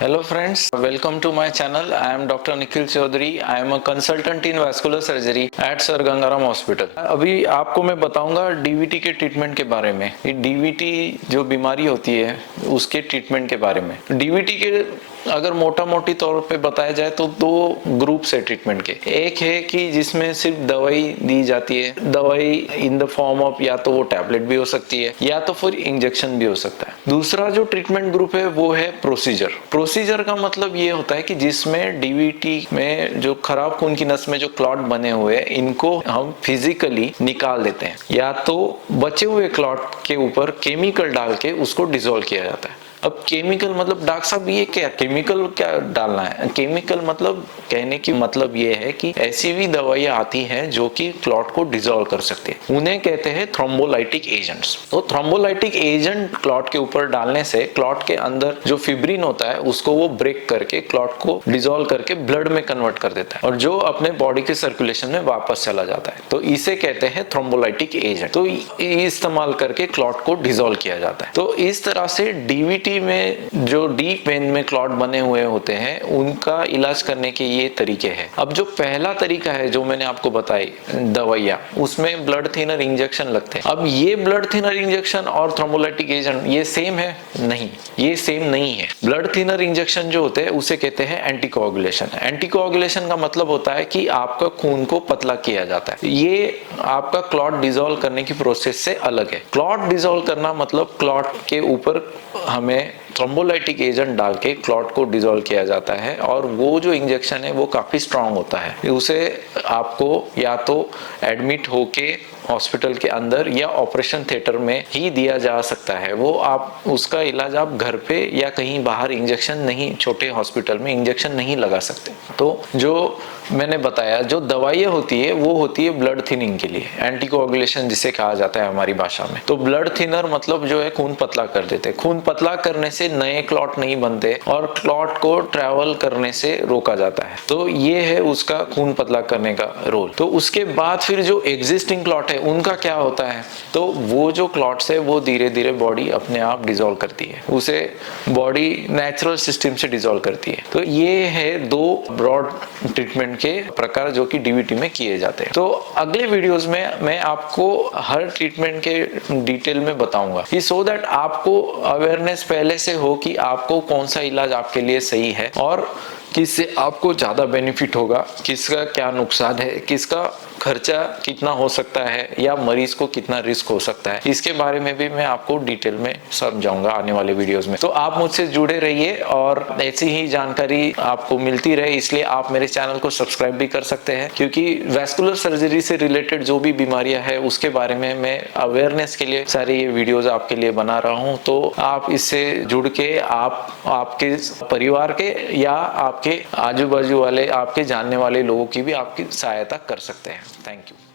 Hello friends, welcome to my channel. I am Dr. Nikhil Chaudhary. I am a consultant in vascular surgery at sir Gangaram hospital. अभी आपको मैं बताऊंगा DVT के treatment के बारे में। ये डीवीटी जो बीमारी होती है उसके ट्रीटमेंट के बारे में। डीवीटी के अगर मोटा मोटी तौर पे बताया जाए तो दो ग्रुप्स है ट्रीटमेंट के। एक है कि जिसमें सिर्फ दवाई दी जाती है, दवाई इन द फॉर्म ऑफ या तो वो टैबलेट भी हो सकती है या तो फिर इंजेक्शन भी हो सकता है। दूसरा जो ट्रीटमेंट ग्रुप है वो है प्रोसीजर। प्रोसीजर का मतलब ये होता है कि जिसमें डीवीटी में जो खराब खून की नस में जो क्लॉट बने हुए हैं इनको हम फिजिकली निकाल देते हैं, या तो बचे हुए क्लॉट के ऊपर केमिकल डाल के उसको डिसॉल्व किया जाता है। अब केमिकल मतलब डॉक्टर साहब ये क्या केमिकल क्या डालना है? केमिकल मतलब कहने की मतलब ये है कि ऐसी भी दवाइयां आती हैं जो कि क्लॉट को डिसॉल्व कर सकती है, उन्हें कहते हैं थ्रोम्बोलाइटिक एजेंट्स। तो थ्रोम्बोलाइटिक एजेंट क्लॉट के ऊपर डालने से क्लॉट के अंदर जो फिब्रिन होता है उसको वो ब्रेक करके क्लॉट को डिसॉल्व करके ब्लड में कन्वर्ट कर देता है और जो अपने बॉडी के सर्कुलेशन में वापस चला जाता है। तो इसे कहते हैं थ्रोम्बोलाइटिक एजेंट। तो इस्तेमाल करके क्लॉट को डिसॉल्व किया जाता है। तो इस तरह से डीवीटी में जो डीप वेन में क्लॉट बने हुए होते हैं उनका इलाज करने के ये तरीके हैं। अब जो पहला तरीका है जो मैंने आपको बताई दवाइयाँ, उसमें ब्लड थिनर इंजेक्शन लगते हैं। अब ये ब्लड थिनर इंजेक्शन और थ्रोम्बोलाइटिक एजेंट ये सेम है? नहीं, ये सेम नहीं है। ब्लड थिनर इंजेक्शन जो होते हैं उसे कहते हैं एंटीकोआगुलेशन। एंटीकोआगुलेशन का मतलब होता है कि आपका खून को पतला किया जाता है। ये आपका क्लॉट डिसॉल्व करने की प्रोसेस से अलग है। क्लॉट डिसॉल्व करना मतलब क्लॉट के ऊपर हमें थ्रोम्बोलाइटिक एजेंट डाल के क्लॉट को डिसॉल्व किया जाता है और वो जो इंजेक्शन है वो काफी स्ट्रांग होता है। उसे आपको या तो एडमिट होके हॉस्पिटल के अंदर या ऑपरेशन थिएटर में ही दिया जा सकता है। वो आप उसका इलाज आप घर पे या कहीं बाहर इंजेक्शन नहीं, छोटे हॉस्पिटल में इंजेक्शन नहीं लगा सकते। तो जो मैंने बताया जो दवाइयाँ होती है वो होती है ब्लड थिनिंग के लिए, एंटीकोआगुलेशन जिसे कहा जाता है हमारी भाषा में। तो ब्लड थिनर मतलब जो है खून पतला कर देते। खून पतला करने से नए क्लॉट नहीं बनते और क्लॉट को ट्रैवल करने से रोका जाता है। तो ये है उसका खून पतला करने का रोल। तो उसके बाद फिर जो एग्जिस्टिंग क्लॉट है उनका क्या होता है? तो वो जो क्लॉट्स है वो धीरे धीरे बॉडी अपने आप डिसॉल्व करती है, उसे बॉडी नेचुरल सिस्टम से डिसॉल्व करती है। तो ये है दो ब्रॉड ट्रीटमेंट के प्रकार जो कि डीवीटी में किए जाते हैं। तो अगले वीडियोस में मैं आपको हर ट्रीटमेंट के डिटेल में बताऊंगा कि सो दैट आपको अवेयरनेस पहले से हो कि आपको कौन सा इलाज आपके लिए सही है और किससे आपको ज्यादा बेनिफिट होगा, किसका क्या नुकसान है, किसका खर्चा कितना हो सकता है या मरीज को कितना रिस्क हो सकता है, इसके बारे में भी मैं आपको डिटेल में समझाऊंगा आने वाले वीडियोस में। तो आप मुझसे जुड़े रहिए और ऐसी ही जानकारी आपको मिलती रहे, इसलिए आप मेरे चैनल को सब्सक्राइब भी कर सकते हैं, क्योंकि वैस्कुलर सर्जरी से रिलेटेड जो भी बीमारियां हैं उसके बारे में मैं अवेयरनेस के लिए सारे ये वीडियोज आपके लिए बना रहा हूँ। तो आप इससे जुड़ के आप आपके परिवार के या आपके आजू बाजू वाले आपके जानने वाले लोगों की भी आपकी सहायता कर सकते हैं। Thank you.